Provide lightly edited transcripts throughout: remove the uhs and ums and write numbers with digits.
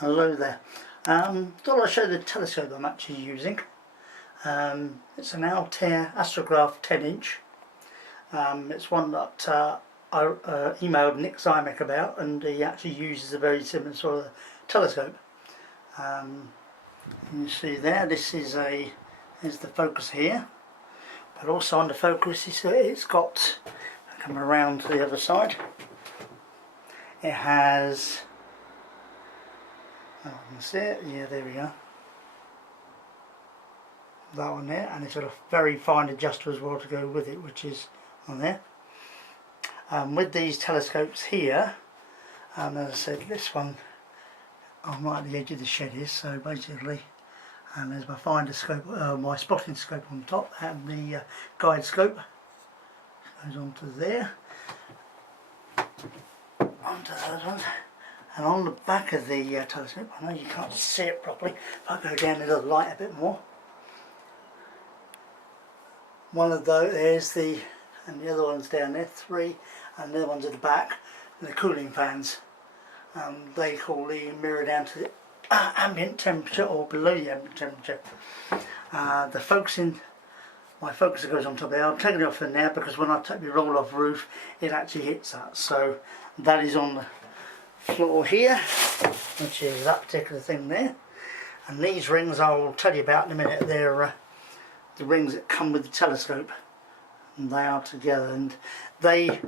Hello there. Thought I'd show the telescope I'm actually using. It's an Altair Astro-Graph 10-inch. It's one that I emailed Nick Zymek about, and he actually uses a very similar sort of telescope. You see there, this is the focus here, but also on the focus it's got, I'll come around to the other side, it has, oh, you can see it, yeah, there we go, that one there, and it's got a very fine adjuster as well to go with it, which is on there. With these telescopes here, as I said, this one I'm right at the edge of the shed is, so basically, and there's my finder scope, my spotting scope on top, and the guide scope goes onto there, onto those ones, and on the back of the telescope, I know you can't see it properly, if I go down to the light a bit more, one of those, there's the, and the other one's down there, 3, and the other one's at the back, and the cooling fans. They cool the mirror down to the ambient temperature or below the ambient temperature. The focusing, my focuser goes on top there. I'm taking it off for now because when I take the roll off roof it actually hits that. So that is on the floor here, which is that particular thing there. And these rings I'll tell you about in a minute. They're the rings that come with the telescope, and they are together and they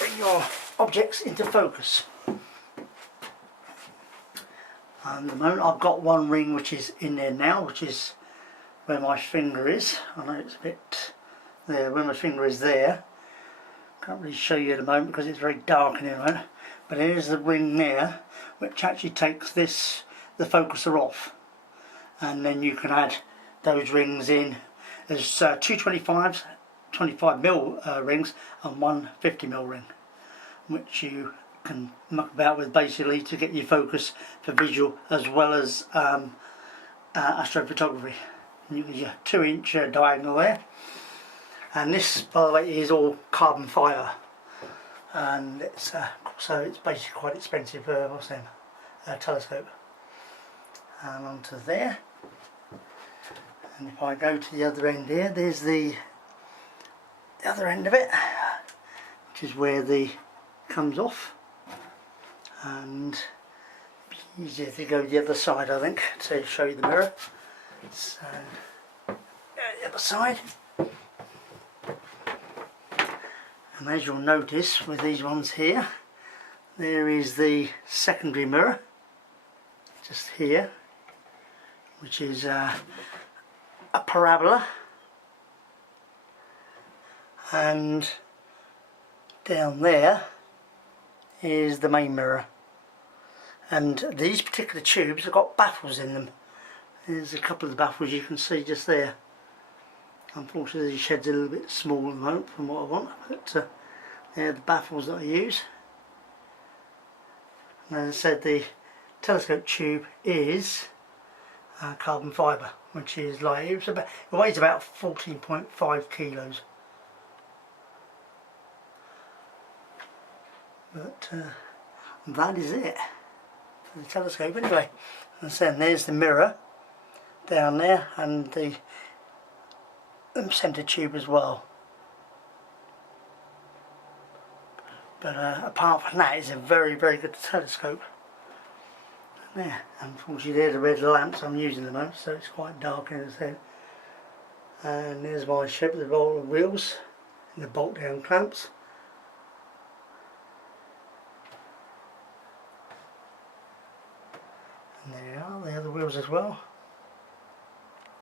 bring your objects into focus. And at the moment I've got one ring which is in there now, which is where my finger is. I know it's a bit there, where my finger is there. Can't really show you at the moment because it's very dark in here, right? But here's the ring there, which actually takes this, the focuser off. And then you can add those rings in. There's 2 25mm rings and one 50mm ring, which you can muck about with basically to get your focus for visual as well as astrophotography. And you get your 2-inch diagonal there, and this, by the way, is all carbon fibre, and it's so it's basically quite expensive. What's them? Telescope. And onto there, and if I go to the other end here, there's the other end of it, which is where the comes off. And easier to go the other side, I think, to show you the mirror. So the other side, and as you'll notice with these ones here, there is the secondary mirror just here, which is a parabola, and down there is the main mirror. And these particular tubes have got baffles in them. There's a couple of the baffles you can see just there. Unfortunately the shed's a little bit small at the moment from what I want, but they're the baffles that I use. And as I said, the telescope tube is carbon fibre, which is like, it weighs about 14.5 kilos. But that is it for the telescope anyway. And then there's the mirror down there, and the centre tube as well. But apart from that, it's a very, very good telescope. And there, unfortunately, they're the red lamps I'm using at the moment, so it's quite dark in the head. And there's my ship with the roll of wheels and the bolt down clamps. And there are the other wheels as well.